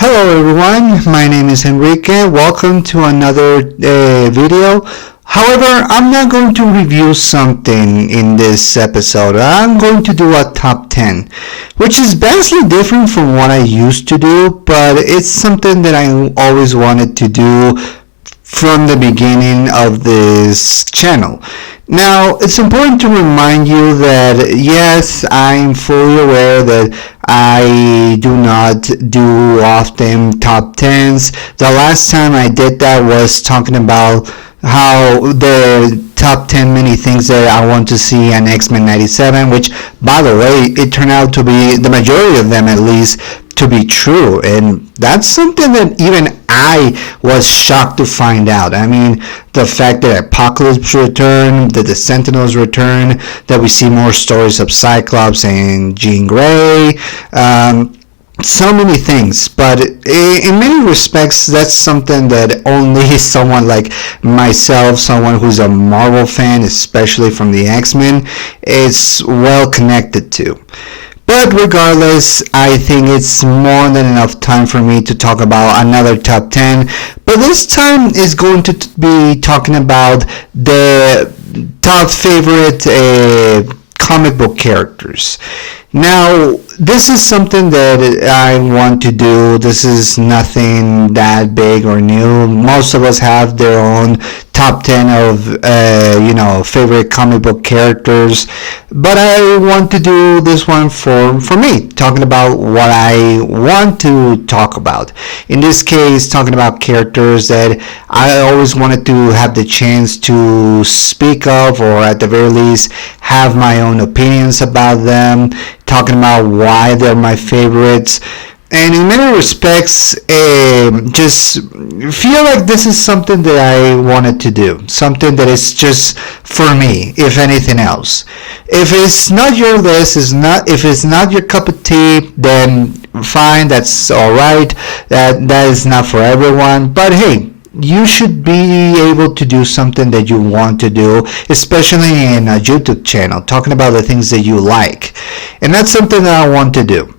Hello everyone, my name is Enrique. Welcome to another video. However, I'm not going to review something in this episode. I'm going to do a top 10, which is vastly different from what I used to do, but it's something that I always wanted to do from the beginning of this channel. Now, it's important to remind you that yes, I'm fully aware that I do not do often top 10s. The last time I did that was talking about how the top 10 many things that I want to see on X-Men 97, which, by the way, it turned out to be, the majority of them at least, to be true. And that's something that even I was shocked to find out. I mean, the fact that Apocalypse returned, that the Sentinels return, that we see more stories of Cyclops and Jean Grey, so many things, but in many respects that's something that only someone like myself, someone who's a Marvel fan, especially from the X-Men, is well connected to. But regardless, I think it's more than enough time for me to talk about another top 10, but this time is going to be talking about the top favorite comic book characters. Now, this is something that I want to do. This is nothing that big or new. Most of us have their own top 10 of, favorite comic book characters. But I want to do this one for me, talking about what I want to talk about. In this case, talking about characters that I always wanted to have the chance to speak of, or at the very least, have my own opinions about them, talking about why they're my favorites, and in many respects just feel like this is something that I wanted to do, something that is just for me, if anything else. If it's not your list, if it's not your cup of tea, then fine, that's alright, that is not for everyone, but hey, you should be able to do something that you want to do, especially in a YouTube channel, talking about the things that you like. And that's something that I want to do.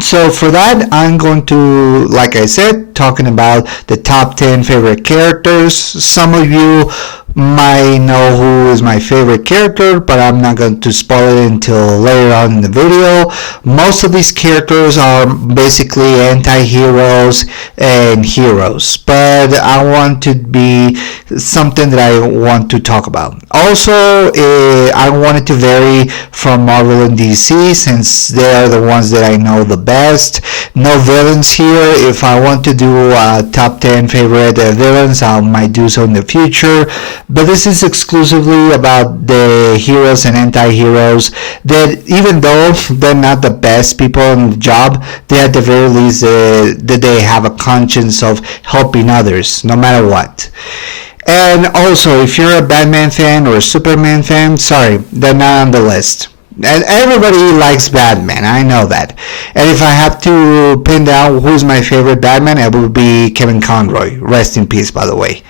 So for that, I'm going to, like I said, talking about the top 10 favorite characters. Some of you might know who is my favorite character, but I'm not going to spoil it until later on in the video. Most of these characters are basically anti-heroes and heroes, but I want to be something that I want to talk about. Also, I wanted to vary from Marvel and DC, since they are the ones that I know the best. No villains here. If I want to do a top 10 favorite villains, I might do so in the future. But this is exclusively about the heroes and anti-heroes that, even though they're not the best people in the job, they at the very least that they have a conscience of helping others, no matter what. And also, if you're a Batman fan or a Superman fan, sorry, they're not on the list. And everybody likes Batman, I know that. And if I have to pin down who's my favorite Batman, it will be Kevin Conroy. Rest in peace, by the way.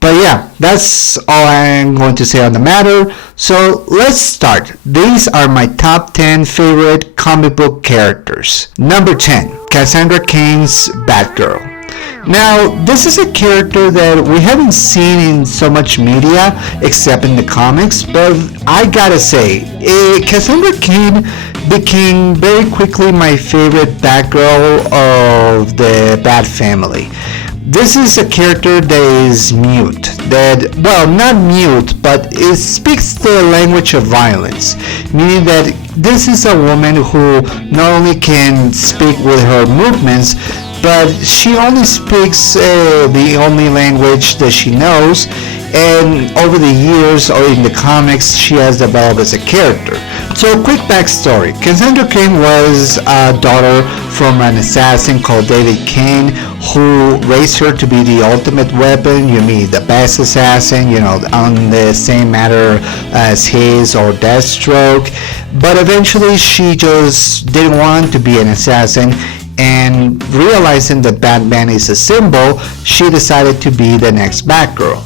But yeah, that's all I'm going to say on the matter. So let's start. These are my top 10 favorite comic book characters. Number 10, Cassandra Cain's Batgirl. Now, this is a character that we haven't seen in so much media, except in the comics, but I gotta say, Cassandra Cain became very quickly my favorite Batgirl of the Bat family. This is a character that is mute, not mute, but it speaks the language of violence, meaning that this is a woman who not only can speak with her movements, but she only speaks the only language that she knows, and over the years, or in the comics, she has developed as a character. So, quick backstory. Cassandra Cain was a daughter from an assassin called David Cain, who raised her to be the ultimate weapon, the best assassin, on the same matter as his or Deathstroke. But eventually, she just didn't want to be an assassin, and realizing that Batman is a symbol, she decided to be the next Batgirl.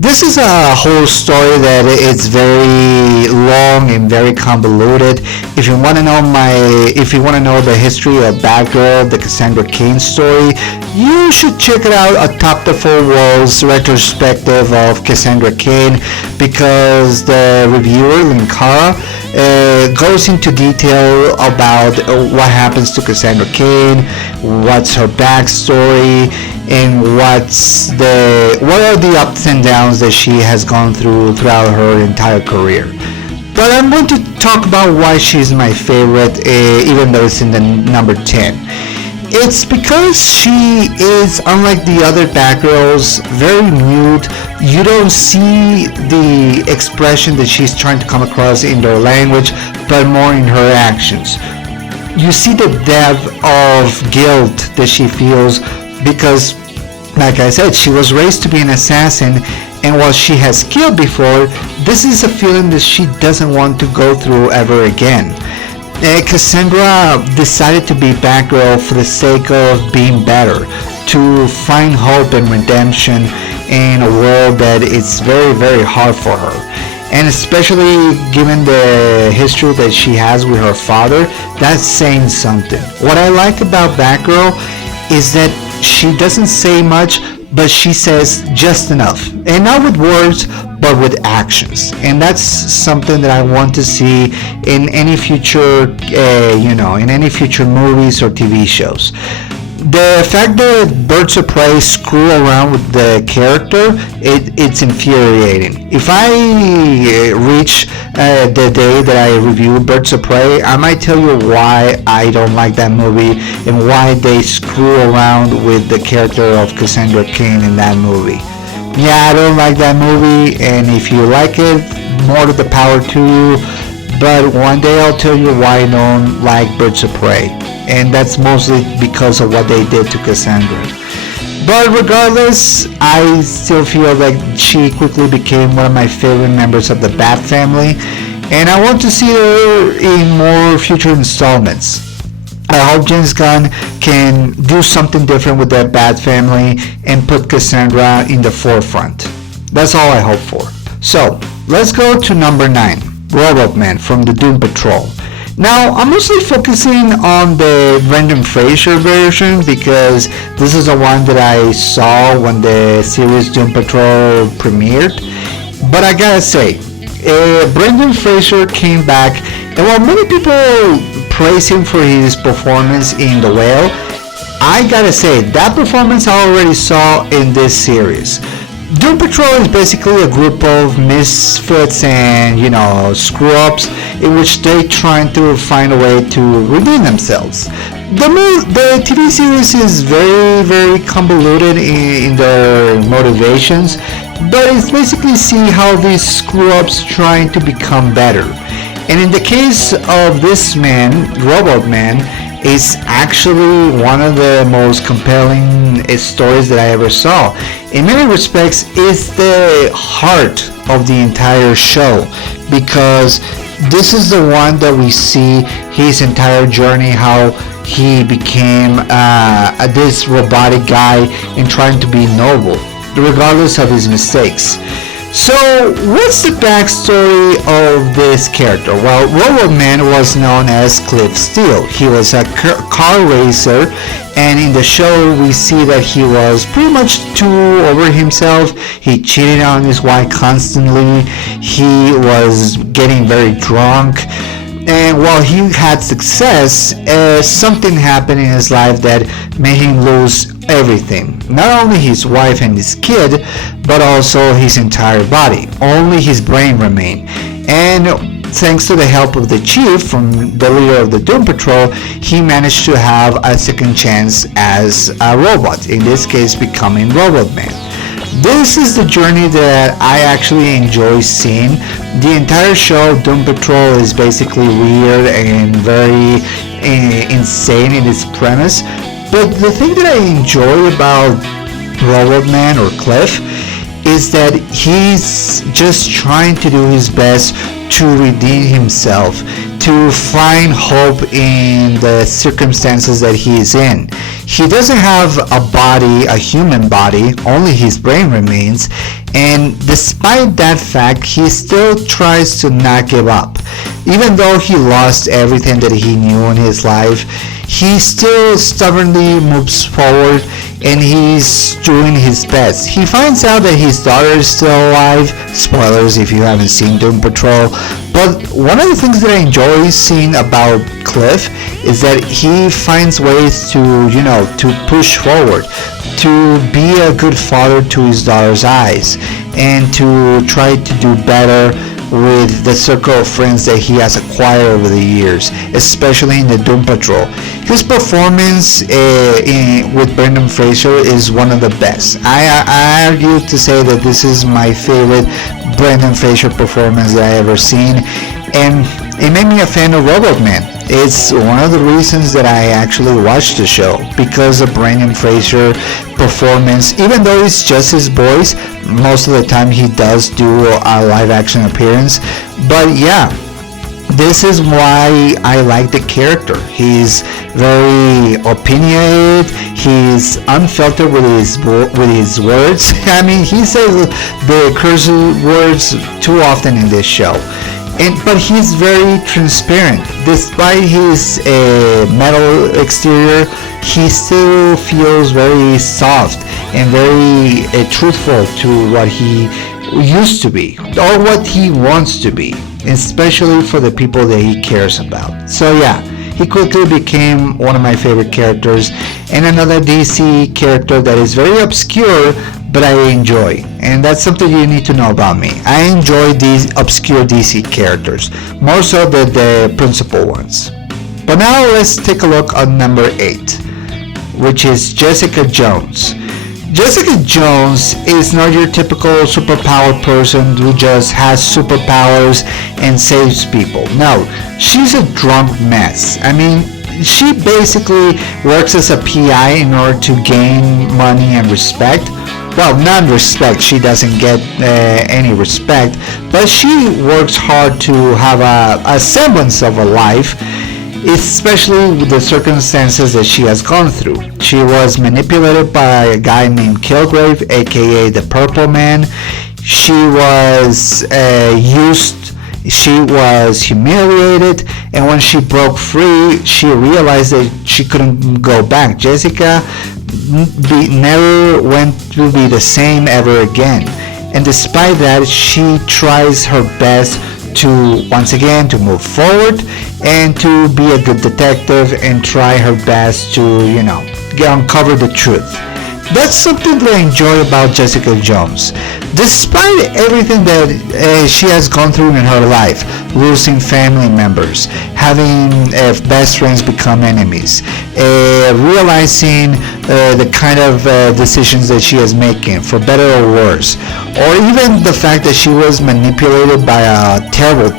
This is a whole story that it's very long and very convoluted. If you want to know the history of Batgirl, the Cassandra Cain story, you should check it out atop the four walls retrospective of Cassandra Cain, because the reviewer Linkara goes into detail about what happens to Cassandra Cain, what's her backstory, and what are the ups and downs that she has gone throughout her entire career. But I'm going to talk about why she's my favorite, even though it's in the number 10. It's because she is, unlike the other Batgirls, very mute. You don't see the expression that she's trying to come across in their language, but more in her actions. You see the depth of guilt that she feels because, like I said, she was raised to be an assassin, and while she has killed before, this is a feeling that she doesn't want to go through ever again. Cassandra decided to be Batgirl for the sake of being better, to find hope and redemption in a world that is very, very hard for her. And especially given the history that she has with her father, that's saying something. What I like about Batgirl is that she doesn't say much, but she says just enough. And not with words, but with actions. And that's something that I want to see in any future, in any future movies or TV shows. The fact that Birds of Prey screw around with the character, it's infuriating. If I reach the day that I review Birds of Prey, I might tell you why I don't like that movie and why they screw around with the character of Cassandra Cain in that movie. Yeah, I don't like that movie, and if you like it, more to the power to you. But one day I'll tell you why I don't like Birds of Prey. And that's mostly because of what they did to Cassandra. But regardless, I still feel like she quickly became one of my favorite members of the Bat family, and I want to see her in more future installments. I hope James Gunn can do something different with the Bat family and put Cassandra in the forefront. That's all I hope for. So, let's go to number 9, Robot Man from the Doom Patrol. Now, I'm mostly focusing on the Brendan Fraser version because this is the one that I saw when the series Doom Patrol premiered. But I gotta say, Brendan Fraser came back, and while many people praise him for his performance in The Whale, I gotta say, that performance I already saw in this series. Doom Patrol is basically a group of misfits and, screw-ups in which they're trying to find a way to redeem themselves. The TV series is very, very convoluted in their motivations, but it's basically see how these screw-ups trying to become better. And in the case of this man, Robot Man, is actually one of the most compelling stories that I ever saw. In many respects, it's the heart of the entire show, because this is the one that we see his entire journey, how he became this robotic guy and trying to be noble, regardless of his mistakes. So, what's the backstory of this character? Well, Robot Man was known as Cliff Steele. He was a car racer, and in the show we see that he was pretty much too over himself. He cheated on his wife constantly. He was getting very drunk. And while he had success, something happened in his life that made him lose everything. Not only his wife and his kid, but also his entire body. Only his brain remained. And thanks to the help of the chief, from the leader of the Doom Patrol, he managed to have a second chance as a robot, in this case becoming Robot Man. This is the journey that I actually enjoy seeing. The entire show, Doom Patrol, is basically weird and very insane in its premise. But the thing that I enjoy about Robot Man or Cliff is that he's just trying to do his best to redeem himself, to find hope in the circumstances that he is in. He doesn't have a body, a human body, only his brain remains, and despite that fact, he still tries to not give up. Even though he lost everything that he knew in his life, he still stubbornly moves forward, and he's doing his best. He finds out that his daughter is still alive. Spoilers if you haven't seen Doom Patrol. But one of the things that I enjoy seeing about Cliff is that he finds ways to, to push forward, to be a good father to his daughter's eyes, and to try to do better with the circle of friends that he has acquired over the years, especially in the Doom Patrol. His performance with Brendan Fraser is one of the best. I argue to say that this is my favorite Brendan Fraser performance that I ever seen, and it made me a fan of Robotman. It's one of the reasons that I actually watched the show, because of Brendan Fraser performance. Even though it's just his voice, most of the time he does do a live action appearance. But yeah, this is why I like the character. He's very opinionated. He's unfiltered with his words. I mean, he says the cursive words too often in this show. But he's very transparent. Despite his metal exterior, he still feels very soft and very truthful to what he used to be, or what he wants to be, especially for the people that he cares about. So yeah, he quickly became one of my favorite characters, and another DC character that is very obscure, but I enjoy. And that's something you need to know about me. I enjoy these obscure DC characters, more so than the principal ones. But now let's take a look at number 8, which is Jessica Jones. Jessica Jones is not your typical superpowered person who just has superpowers and saves people. No, she's a drunk mess. I mean, she basically works as a PI in order to gain money and respect. Well, not respect, she doesn't get any respect, but she works hard to have a semblance of a life, especially with the circumstances that she has gone through. She was manipulated by a guy named Kilgrave, aka the Purple Man. She was she was humiliated, and when she broke free, she realized that she couldn't go back. Jessica never went to be the same ever again, and despite that, she tries her best to once again to move forward and to be a good detective and try her best to uncover the truth. That's something that I enjoy about Jessica Jones. Despite everything that she has gone through in her life, losing family members, having best friends become enemies, realizing the kind of decisions that she is making, for better or worse, or even the fact that she was manipulated by a terrible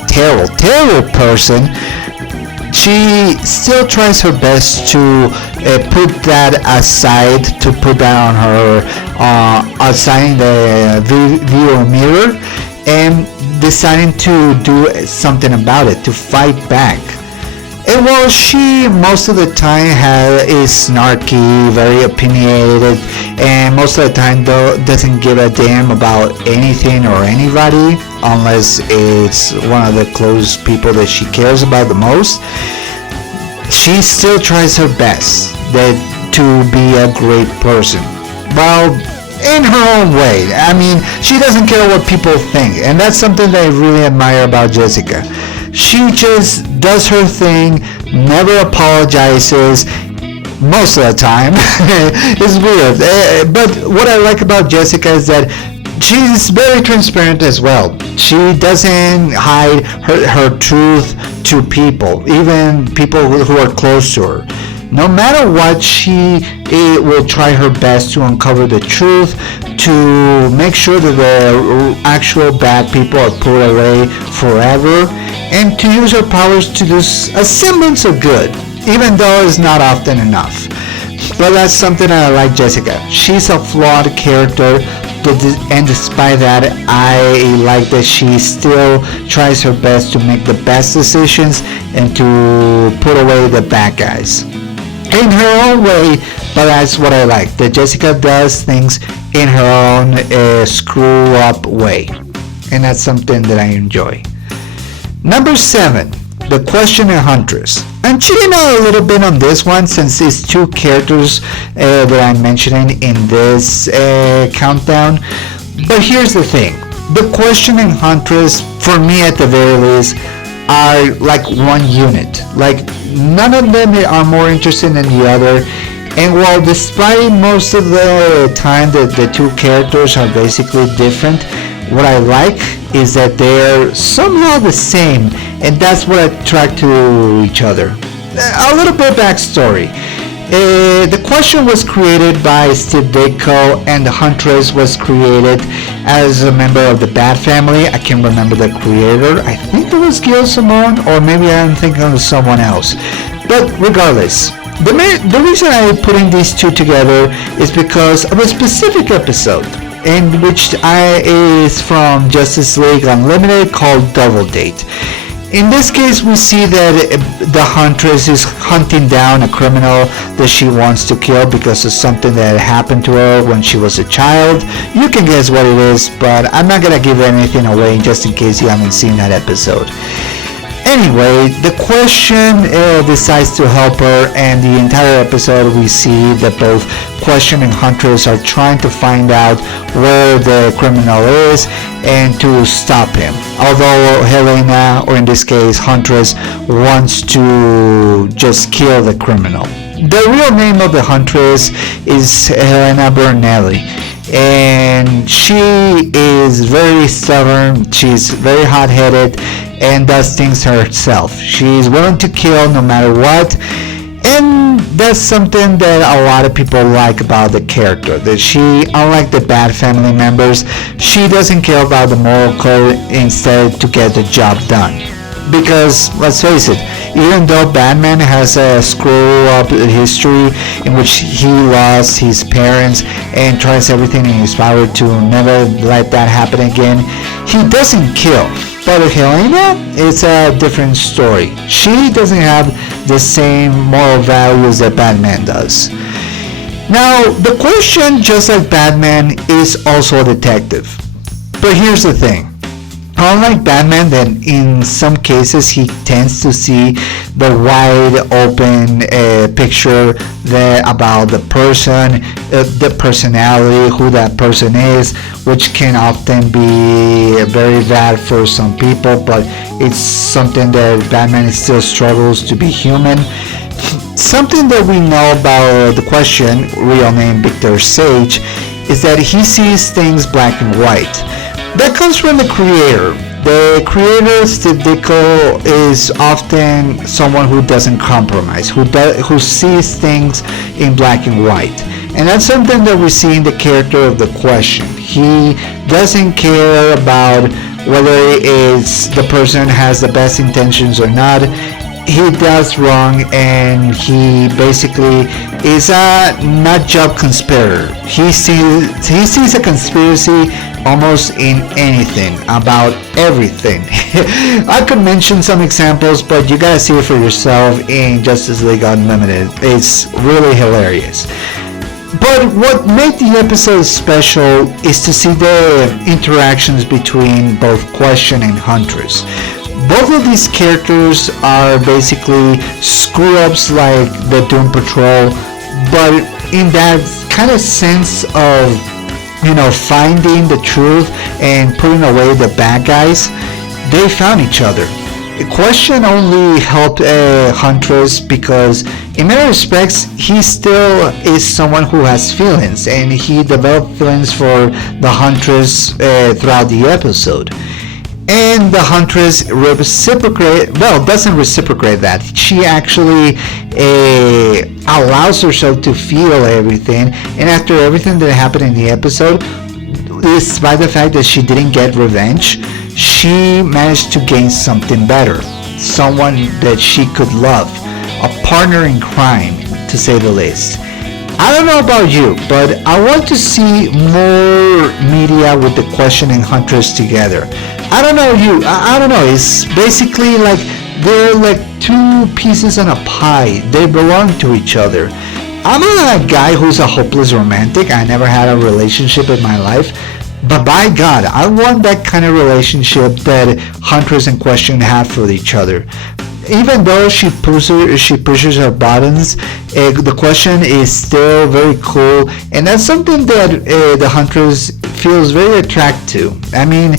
person, she still tries her best to put that aside, to put that on her outside the video mirror, and deciding to do something about it, to fight back. And while she most of the time is snarky, very opinionated, and most of the time doesn't give a damn about anything or anybody, unless it's one of the close people that she cares about the most, she still tries her best to be a great person. Well, in her own way. I mean, she doesn't care what people think, and that's something that I really admire about Jessica. She just does her thing, never apologizes, most of the time. It's weird. But what I like about Jessica is that she's very transparent as well. She doesn't hide her truth to people, even people who are close to her. No matter what, she will try her best to uncover the truth, to make sure that the actual bad people are put away forever, and to use her powers to do a semblance of good, even though it's not often enough. But that's something I like Jessica. She's a flawed character, And despite that, I like that she still tries her best to make the best decisions and to put away the bad guys in her own way. But that's what I like, that Jessica does things in her own screw up way, and that's something that I enjoy. Number 7, the Questioning Huntress. I'm cheating out a little bit on this one since it's 2 characters that I'm mentioning in this countdown. But here's the thing. The Questioning Huntress, for me at the very least, are like one unit. Like, none of them are more interesting than the other. And while despite most of the time that the 2 characters are basically different, what I like is that they're somehow the same, and that's what attract to each other. A little bit of backstory. The Question was created by Steve Ditko, and the Huntress was created as a member of the Bat family. I can't remember the creator. I think it was Gil Simone, or maybe I'm thinking of someone else. But regardless, the reason I'm putting these 2 together is because of a specific episode in which is from Justice League Unlimited called Double Date. In this case, we see that the Huntress is hunting down a criminal that she wants to kill because of something that happened to her when she was a child. You can guess what it is, but I'm not gonna give anything away just in case you haven't seen that episode. Anyway, the Question decides to help her, and the entire episode we see that both Question and Huntress are trying to find out where the criminal is and to stop him. Although Helena, or in this case Huntress, wants to just kill the criminal. The real name of the Huntress is Helena Bernelli, and she is very stubborn, she's very hot-headed, and does things herself. She's willing to kill no matter what, and that's something that a lot of people like about the character, that she, unlike the Bat family members, she doesn't care about the moral code, instead to get the job done. Because, let's face it, even though Batman has a screw-up history in which he lost his parents and tries everything in his power to never let that happen again, he doesn't kill. But Helena, it's a different story. She doesn't have the same moral values that Batman does. Now, the Question, just like Batman, is also a detective. But here's the thing. Unlike Batman, that in some cases he tends to see the wide open picture about the person, the personality, who that person is, which can often be very bad for some people, but it's something that Batman still struggles to be human. Something that we know about the Question, real name Victor Sage, is that he sees things black and white. That comes from the creator. The creator, Steve Ditko, is often someone who doesn't compromise, who sees things in black and white. And that's something that we see in the character of the Question. He doesn't care about whether it's the person has the best intentions or not. He does wrong, and he basically is a nut-job conspirator. He sees a conspiracy almost in anything, about everything. I could mention some examples, but you gotta see it for yourself in Justice League Unlimited. It's really hilarious. But what made the episode special is to see the interactions between both Question and Huntress. Both of these characters are basically screw-ups like the Doom Patrol, but in that kind of sense of, finding the truth and putting away the bad guys, they found each other. Question only helped Huntress because in many respects he still is someone who has feelings, and he developed feelings for the Huntress throughout the episode. And the Huntress doesn't reciprocate that. She actually allows herself to feel everything, and after everything that happened in the episode, despite the fact that she didn't get revenge, she managed to gain something better, someone that she could love, a partner in crime, to say the least. I don't know about you, but I want to see more media with the Question and Huntress together. I don't know you. I don't know. It's basically like they're like two pieces on a pie. They belong to each other. I'm a guy who's a hopeless romantic. I never had a relationship in my life. But by God, I want that kind of relationship that Huntress and Question have for each other. Even though she pushes her buttons, the Question is still very cool, and that's something that the Huntress feels very attracted to. I mean,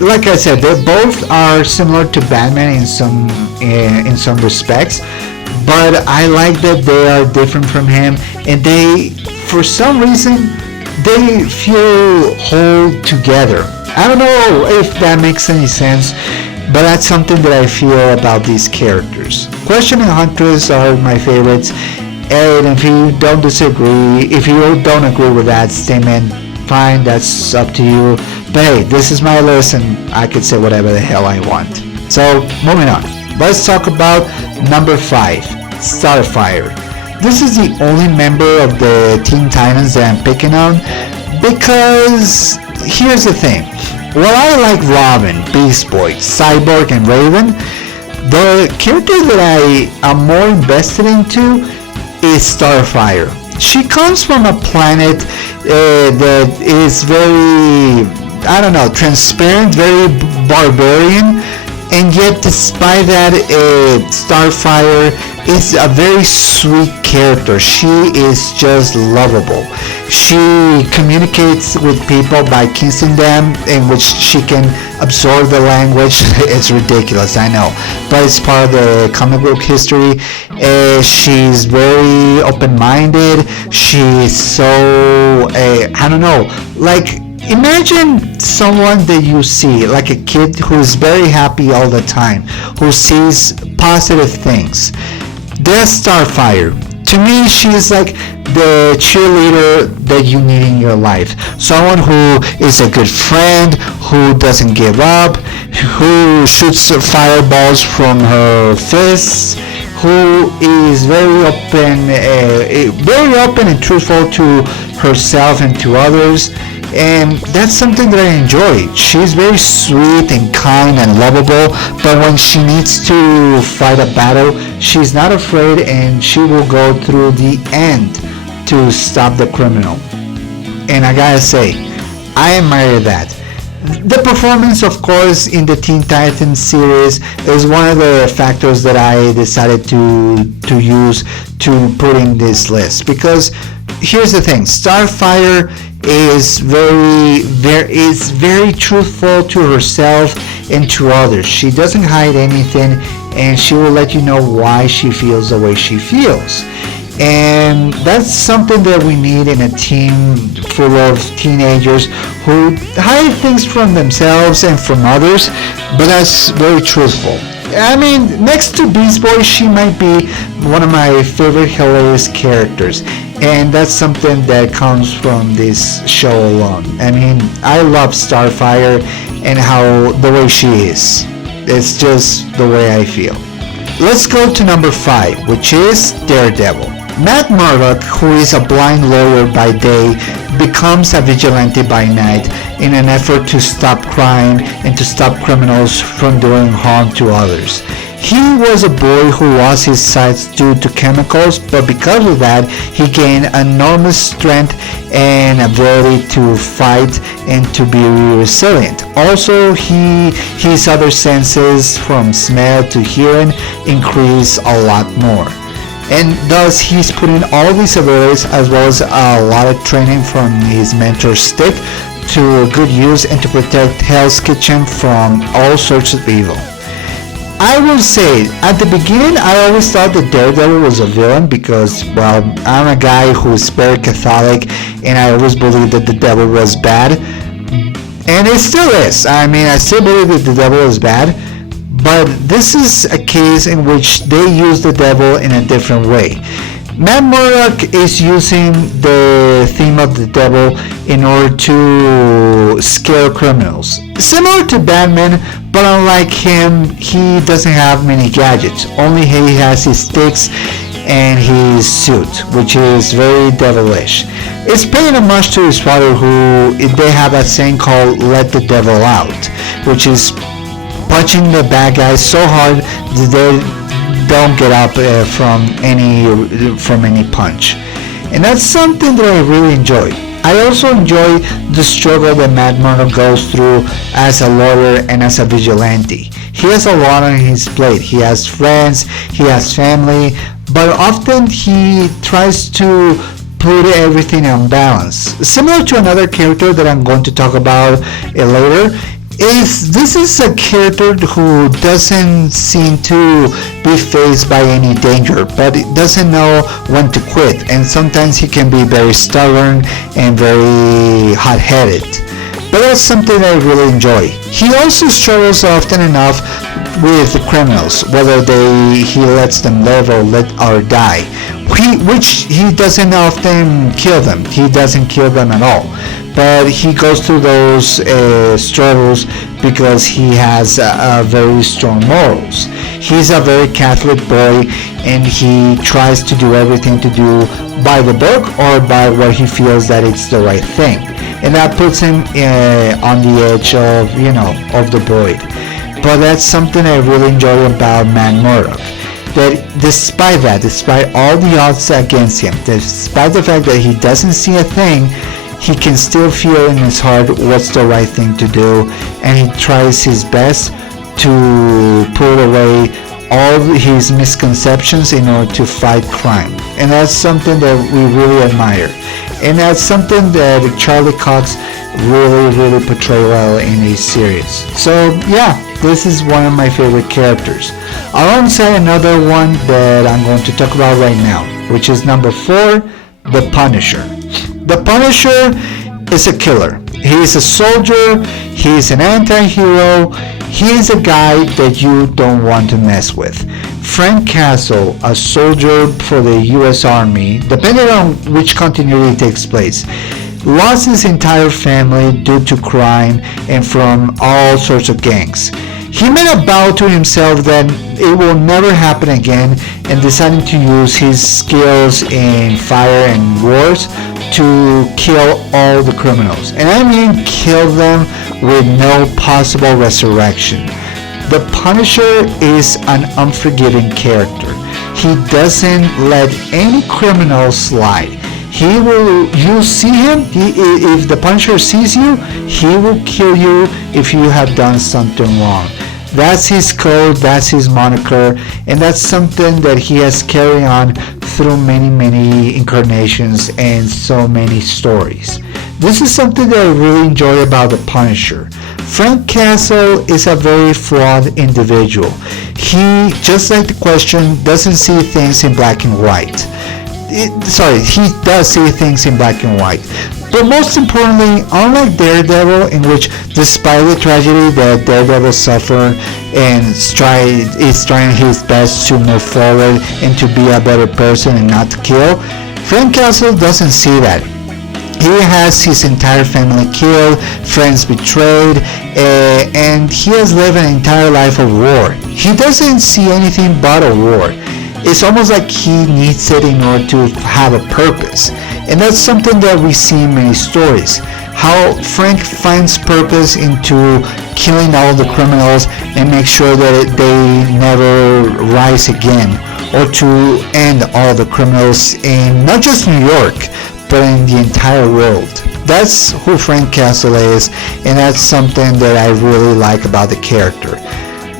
like I said, they both are similar to Batman in some respects, but I like that they are different from him, and they, for some reason, they feel whole together. I don't know if that makes any sense, but that's something that I feel about these characters. Question and Huntress are my favorites, and if you don't disagree, if you don't agree with that statement, fine, that's up to you. But hey, this is my list, and I could say whatever the hell I want. So, moving on. Let's talk about number 5, Starfire. This is the only member of the Teen Titans that I'm picking on, because here's the thing. While I like Robin, Beast Boy, Cyborg, and Raven, the character that I am more invested into is Starfire. She comes from a planet that is very, I don't know, transparent, very barbarian, and yet despite that, Starfire is a very sweet character. She is just lovable. She communicates with people by kissing them, in which she can absorb the language. It's ridiculous, I know, but it's part of the comic book history. She's very open-minded. She's so, I don't know, like, imagine someone that you see, like a kid who's very happy all the time, who sees positive things. That's Starfire. To me, she's like the cheerleader that you need in your life. Someone who is a good friend, who doesn't give up, who shoots fireballs from her fists, who is very open and truthful to herself and to others. And that's something that I enjoy. She's very sweet and kind and lovable, but when she needs to fight a battle, she's not afraid, and she will go through the end to stop the criminal. And I gotta say, I admire that. The performance, of course, in the Teen Titans series is one of the factors that I decided to use to put in this list, because here's the thing. Starfire is very truthful to herself and to others. She doesn't hide anything, and she will let you know why she feels the way she feels. And that's something that we need in a team full of teenagers who hide things from themselves and from others, but that's very truthful. I mean, next to Beast Boy, she might be one of my favorite hilarious characters, and that's something that comes from this show alone. I mean, I love Starfire and how the way she is. It's just the way I feel. Let's go to number 5, which is Daredevil. Matt Murdock, who is a blind lawyer by day, becomes a vigilante by night in an effort to stop crime and to stop criminals from doing harm to others. He was a boy who lost his sight due to chemicals, but because of that, he gained enormous strength and ability to fight and to be resilient. Also, his other senses, from smell to hearing, increase a lot more. And thus, he's putting all these abilities, as well as a lot of training from his mentor Stick, to good use and to protect Hell's Kitchen from all sorts of evil. I will say, at the beginning, I always thought that Daredevil was a villain because, well, I'm a guy who is very Catholic, and I always believed that the devil was bad. And it still is. I mean, I still believe that the devil is bad. But this is a case in which they use the devil in a different way. Matt Murdock is using the theme of the devil in order to scare criminals. Similar to Batman, but unlike him, he doesn't have many gadgets. Only he has his sticks, and his suit, which is very devilish. It's paying homage to his father, who they have a saying called "Let the devil out," which is punching the bad guys so hard that they don't get up from any punch. And that's something that I really enjoy. I also enjoy the struggle that Matt Murdock goes through as a lawyer and as a vigilante. He has a lot on his plate. He has friends, he has family, but often he tries to put everything on balance. Similar to another character that I'm going to talk about later, this is a character who doesn't seem to be faced by any danger, but it doesn't know when to quit, and sometimes he can be very stubborn and very hot-headed. But that's something I really enjoy. He also struggles often enough with the criminals, whether he lets them live or die, which he doesn't often kill them. He doesn't kill them at all. But he goes through those struggles because he has very strong morals. He's a very Catholic boy, and he tries to do everything to do by the book or by what he feels that it's the right thing, and that puts him on the edge of the void. But that's something I really enjoy about Matt Murdock. That despite all the odds against him, despite the fact that he doesn't see a thing, he can still feel in his heart what's the right thing to do, and he tries his best to put away all his misconceptions in order to fight crime. And that's something that we really admire. And that's something that Charlie Cox really portray well in his series. So yeah, this is one of my favorite characters. Alongside another one that I'm going to talk about right now, which is number 4, the Punisher. The Punisher is a killer. He's a soldier, he's an anti-hero, he's a guy that you don't want to mess with. Frank Castle, a soldier for the US Army, depending on which continuity takes place, lost his entire family due to crime and from all sorts of gangs. He made a vow to himself that it will never happen again, and decided to use his skills in fire and wars to kill all the criminals. And I mean kill them with no possible resurrection. The Punisher is an unforgiving character. He doesn't let any criminal slide. You see him, if the Punisher sees you, he will kill you if you have done something wrong. That's his code, that's his moniker, and that's something that he has carried on through many incarnations and so many stories. This is something that I really enjoy about the Punisher. Frank Castle is a very flawed individual. He, just like the Question, doesn't see things in black and white. He does see things in black and white. But most importantly, unlike Daredevil, in which despite the tragedy that Daredevil suffered and is trying his best to move forward and to be a better person and not to kill, Frank Castle doesn't see that. He has his entire family killed, friends betrayed, and he has lived an entire life of war. He doesn't see anything but a war. It's almost like he needs it in order to have a purpose. And that's something that we see in many stories. How Frank finds purpose into killing all the criminals and make sure that they never rise again, or to end all the criminals in not just New York, but in the entire world. That's who Frank Castle is, and that's something that I really like about the character.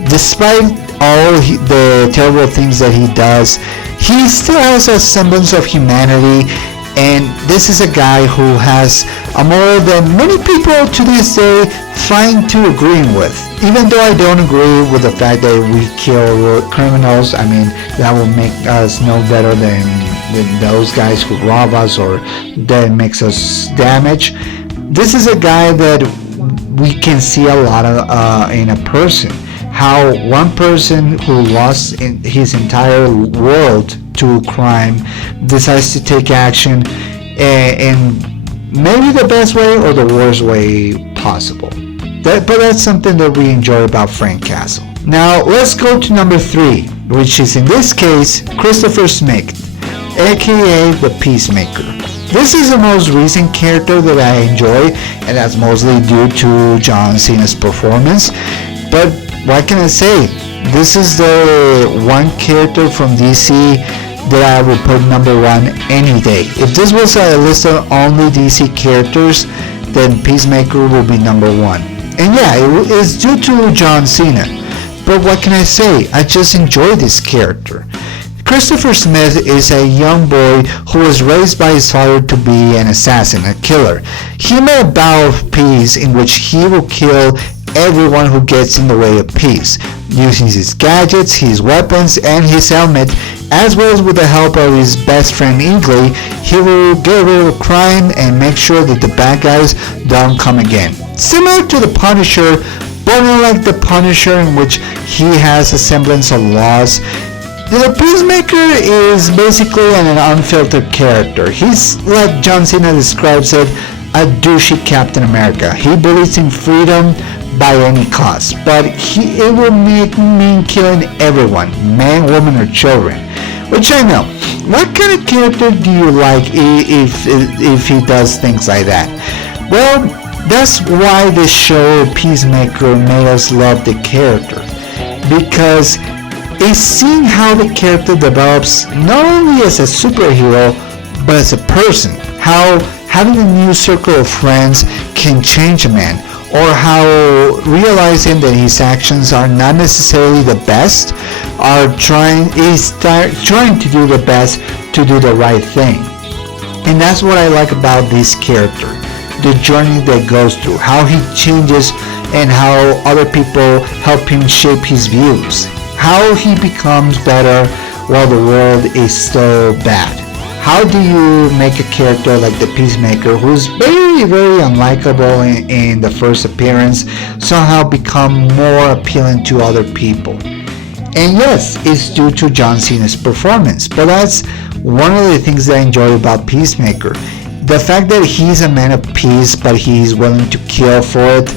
Despite all the terrible things that he does, he still has a semblance of humanity, and this is a guy who has a moral that many people to this day find to agree with. Even though I don't agree with the fact that we kill criminals, I mean, that will make us no better than those guys who rob us or that makes us damage. This is a guy that we can see a lot of in a person. How one person who lost his entire world to crime decides to take action in maybe the best way or the worst way possible. But that's something that we enjoy about Frank Castle. Now let's go to number 3. which is in this case Christopher Smith, aka the Peacemaker. This is the most recent character that I enjoy, and that's mostly due to John Cena's performance. But what can I say? This is the one character from DC that I would put number one any day. If this was a list of only DC characters, then Peacemaker will be number one. And yeah, it is due to John Cena. But what can I say? I just enjoy this character. Christopher Smith is a young boy who was raised by his father to be an assassin, a killer. He made a vow of peace in which he will kill everyone who gets in the way of peace, using his gadgets, his weapons, and his helmet, as well as with the help of his best friend Eagly. He will get rid of crime and make sure that the bad guys don't come again. Similar to the Punisher, but unlike the Punisher in which he has a semblance of laws, the Peacemaker is basically an unfiltered character. He's, like John Cena describes it, a douchey Captain America. He believes in freedom by any cost, but it will mean killing everyone, man, woman, or children. Which I know. What kind of character do you like if he does things like that? Well, that's why the show Peacemaker made us love the character, because it's seeing how the character develops not only as a superhero but as a person, how having a new circle of friends can change a man, or how realizing that his actions are not necessarily the best, is trying to do the best to do the right thing. And that's what I like about this character, the journey that goes through, how he changes and how other people help him shape his views, how he becomes better while the world is still bad. How do you make a character like the Peacemaker, who's very, very unlikable in the first appearance, somehow become more appealing to other people? And yes, it's due to John Cena's performance, but that's one of the things that I enjoy about Peacemaker. The fact that he's a man of peace, but he's willing to kill for it,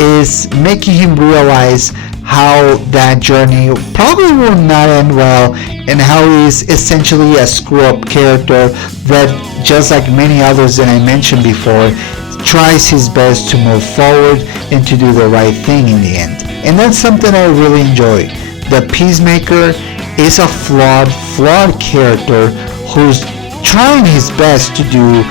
is making him realize how that journey probably will not end well, and how he's essentially a screw-up character that, just like many others that I mentioned before, tries his best to move forward and to do the right thing in the end. And that's something I really enjoy. The Peacemaker is a flawed character who's trying his best to do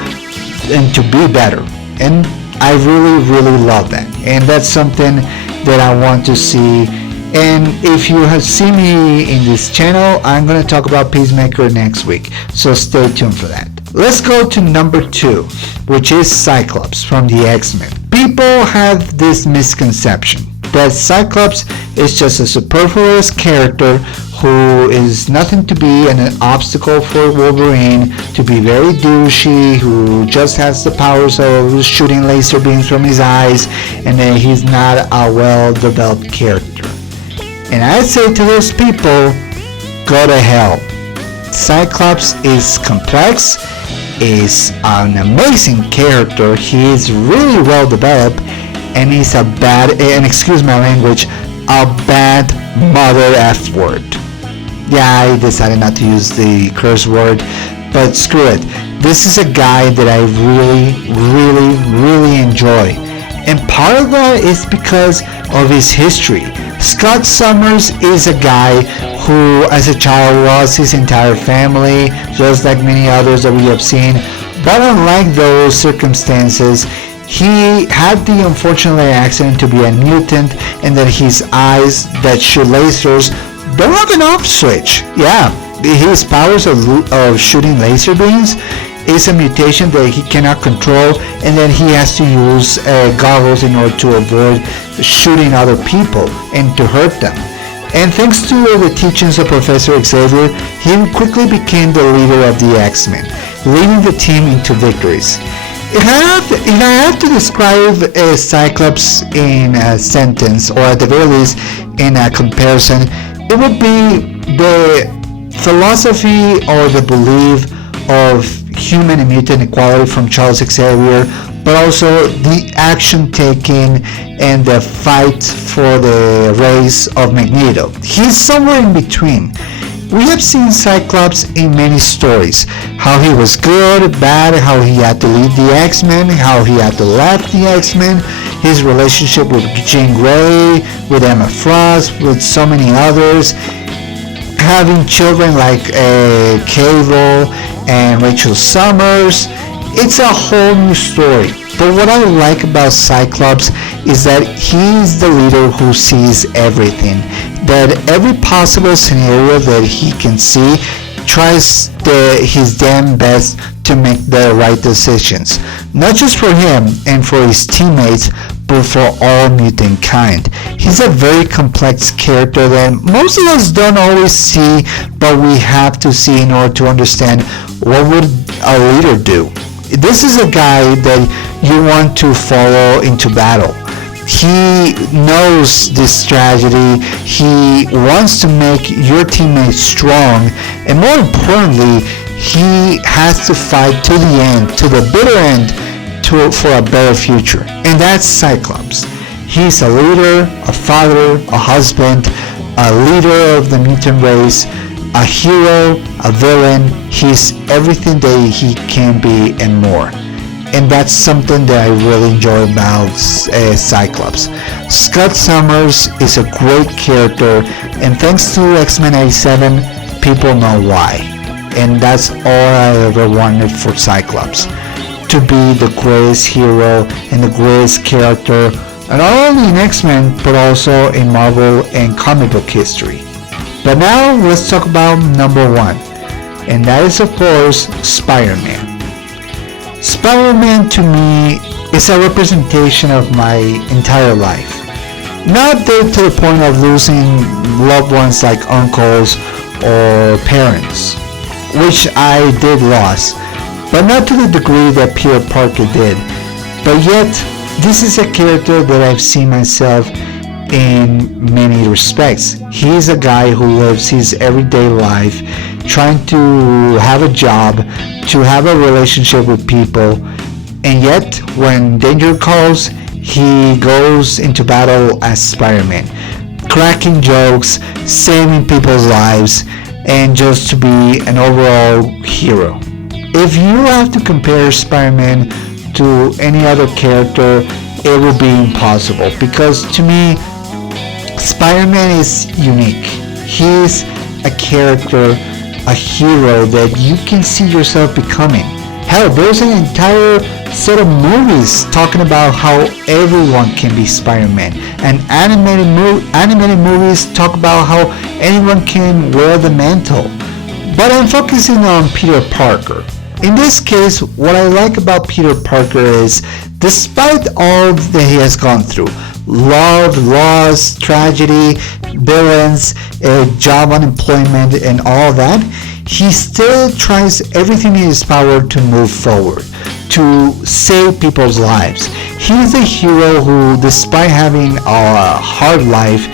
and to be better. And I really, really love that. And that's something that I want to see. And if you have seen me in this channel, I'm going to talk about Peacemaker next week, so stay tuned for that. Let's go to number 2, which is Cyclops from the X-Men. People have this misconception that Cyclops is just a superfluous character who is nothing to be and an obstacle for Wolverine, to be very douchey, who just has the powers of shooting laser beams from his eyes, and that he's not a well-developed character. And I say to those people, go to hell. Cyclops is complex, is an amazing character, he is really well developed, and he's a bad, and excuse my language, a bad mother F word. Yeah, I decided not to use the curse word, but screw it. This is a guy that I really, really, really enjoy. And part of that is because of his history. Scott Summers is a guy who, as a child, lost his entire family, just like many others that we have seen. But unlike those circumstances, he had the unfortunate accident to be a mutant, and that his eyes that shoot lasers don't have an off switch. Yeah, his powers of shooting laser beams is a mutation that he cannot control, and then he has to use goggles in order to avoid shooting other people and to hurt them. And thanks to the teachings of Professor Xavier, he quickly became the leader of the X-Men, leading the team into victories. If I have to describe Cyclops in a sentence, or at the very least in a comparison, it would be the philosophy or the belief of human and mutant equality from Charles Xavier, but also the action taking and the fight for the race of Magneto. He's somewhere in between. We have seen Cyclops in many stories, how he was good, bad, how he had to lead the X-Men, how he had to left the X-Men, his relationship with Jean Grey, with Emma Frost, with so many others, having children like Cable and Rachel Summers. It's a whole new story. But what I like about Cyclops is that he's the leader who sees everything. That every possible scenario that he can see, tries his damn best to make the right decisions. Not just for him and for his teammates, but for all mutant kind. He's a very complex character that most of us don't always see, but we have to see in order to understand what would a leader do. This is a guy that you want to follow into battle. He knows this tragedy. He wants to make your teammates strong, and more importantly, he has to fight to the end, to the bitter end, for a better future. And that's Cyclops. He's a leader, a father, a husband, a leader of the mutant race, a hero, a villain. He's everything that he can be and more. And that's something that I really enjoy about Cyclops. Scott Summers is a great character, and thanks to X-Men 87, people know why. And that's all I ever wanted for Cyclops. To be the greatest hero and the greatest character, and not only in X-Men, but also in Marvel and comic book history. But now let's talk about number one, and that is of course Spider-Man. Spider-Man to me is a representation of my entire life. Not there to the point of losing loved ones like uncles or parents, which I did lose, but not to the degree that Peter Parker did. But yet, this is a character that I've seen myself in many respects. He's a guy who lives his everyday life trying to have a job, to have a relationship with people, and yet when danger calls, he goes into battle as Spider-Man, cracking jokes, saving people's lives, and just to be an overall hero. If you have to compare Spider-Man to any other character, it would be impossible, because to me, Spider-Man is unique. He's a character, a hero that you can see yourself becoming. Hell, there's an entire set of movies talking about how everyone can be Spider-Man, and animated movies talk about how anyone can wear the mantle. But I'm focusing on Peter Parker. In this case, what I like about Peter Parker is, despite all that he has gone through, love, loss, tragedy, villains, job unemployment, and all that, he still tries everything in his power to move forward, to save people's lives. He's a hero who, despite having a hard life,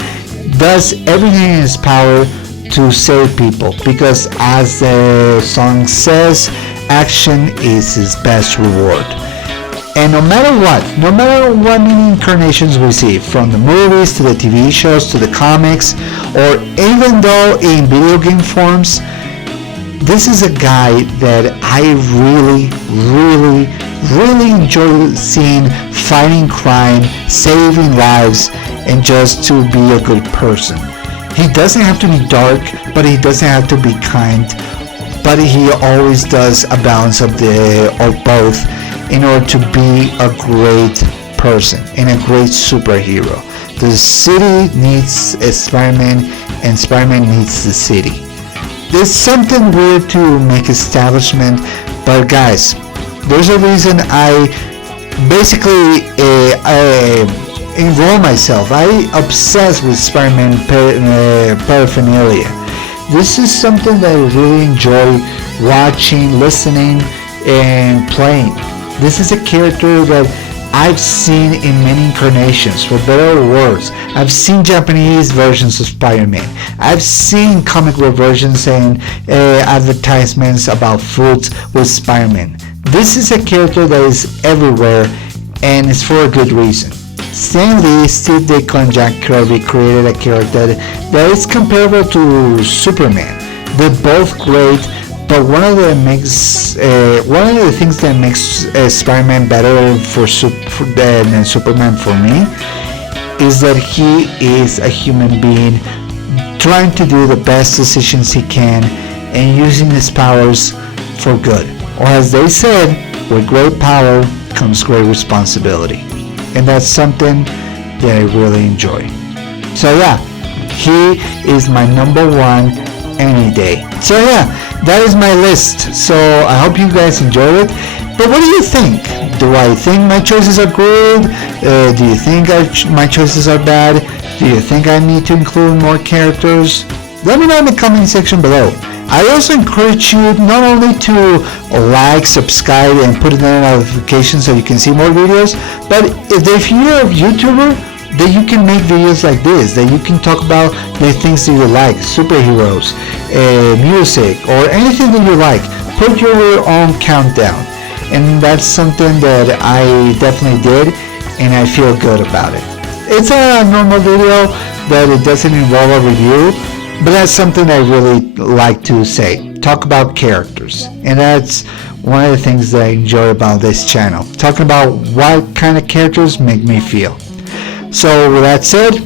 does everything in his power to save people, because as the song says, action is his best reward. And no matter what many incarnations we see, from the movies to the TV shows to the comics, or even though in video game forms, this is a guy that I really enjoy seeing fighting crime, saving lives, and just to be a good person. He doesn't have to be dark, but he doesn't have to be kind, but he always does a balance of both in order to be a great person and a great superhero. The city needs a Spider-Man, and Spider-Man needs the city. There's something weird to make establishment, but guys, there's a reason I basically enroll myself. I obsess with Spider-Man paraphernalia. This is something that I really enjoy watching, listening, and playing. This is a character that I've seen in many incarnations, for better or worse. I've seen Japanese versions of Spider-Man. I've seen comic book versions and advertisements about foods with Spider-Man. This is a character that is everywhere, and it's for a good reason. Stan Lee, Steve Ditko, and Jack Kirby created a character that is comparable to Superman. They're both great, but one of the things that makes Spider-Man better than Superman for me is that he is a human being trying to do the best decisions he can and using his powers for good. Or as they said, with great power comes great responsibility. And that's something that I really enjoy. So yeah, he is my number one any day. So yeah, that is my list. So I hope you guys enjoy it. But what do you think? Do I think my choices are good? Do you think my choices are bad? Do you think I need to include more characters? Let me know in the comment section below. I also encourage you not only to like, subscribe, and put in a notification so you can see more videos, but if you're a YouTuber, that you can make videos like this, that you can talk about the things that you like, superheroes, music, or anything that you like. Put your own countdown. And that's something that I definitely did, and I feel good about it. It's a normal video that it doesn't involve a review, but that's something I really like to say. Talk about characters. And that's one of the things that I enjoy about this channel. Talking about what kind of characters make me feel. So with that said,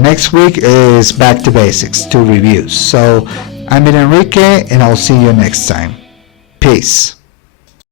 next week is back to basics, 2 reviews. So I'm Enrique, and I'll see you next time. Peace.